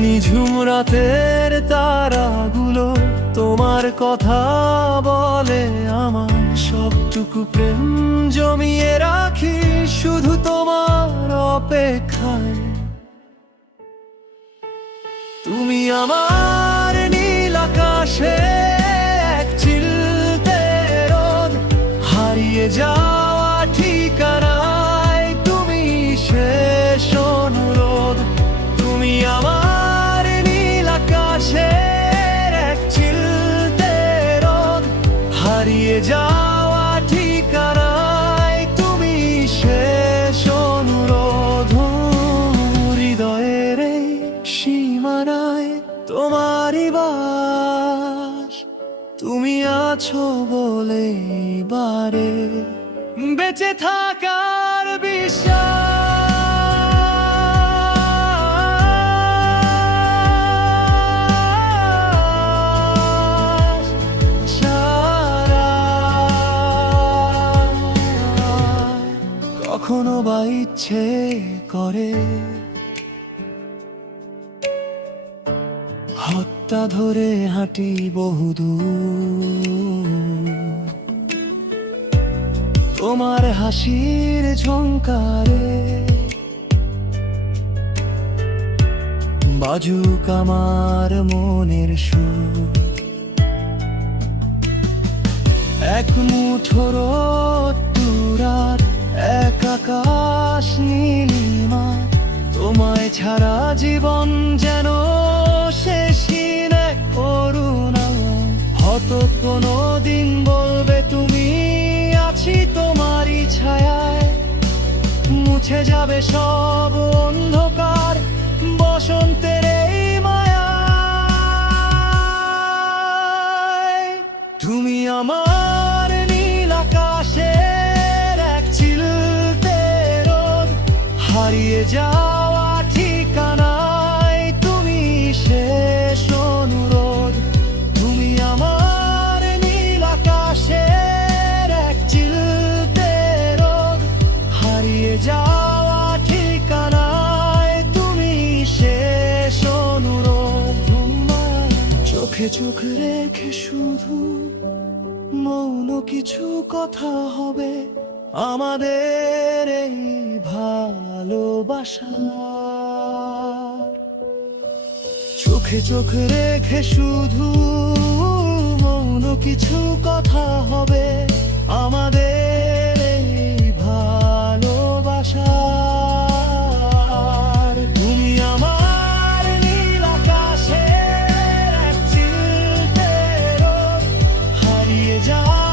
নিঝুম রাতের তারাগুলো তোমার কথা বলে আমায়, সবটুকু প্রেম জমিয়ে রাখি শুধু তোমার অপেক্ষায়। তুমি আমার নীল আকাশে এক চিলতে রোদ, হারিয়ে যাওয়া ঠিকানায় তুমি শেষ অনুরোধ। তুমি আমার নীল আকাশে এক চিলতে রোদ, হারিয়ে যাওয়া ঠিকানায় তুমি শেষ অনুরোধ। হৃদয়ের এই সীমানায় তোমারই বাস, তুমি আছো বলে বারে বেঁচে থাকার বিশ্বাস ছাড়া। কখনো বা ইচ্ছে করে হাতটা ধরে হাঁটি বহুদূর, তোমার হাসির ঝংকারে বাজুক আমার মনের সুর। এক মুঠো রোদ্দুরার এক আকাশ নীলিমা, তোমায় ছাড়া জীবন যেন শেষহীন এক করুণা। হয়তো কোনো দিন বলবে তুমি আছি তোমারই ছায়ায়, মুছে যাবে সব অন্ধকার বসন্তের এই মায়ায়। তুমি আমার নীল আকাশের এক চিলতে রোদ, হারিয়ে যাওয়া ঠিকানায় তুমি শেষ অনুরোধ। তুমি আমার নীল আকাশের এক চিলতে রোদ, হারিয়ে যাওয়া ঠিকানায় তুমি শেষ অনুরোধ। চোখে চোখ রেখে শুধু মৌন কিছু কথা হবে আমাদের এই ভালোবাসা। চোখে চোখ রেখে শুধু মৌন কিছু কথা হবে আমাদের এই ভালোবাসার। তুমি আমার নীল আকাশের এক চিলতে রোদ, হারিয়ে যাওয়া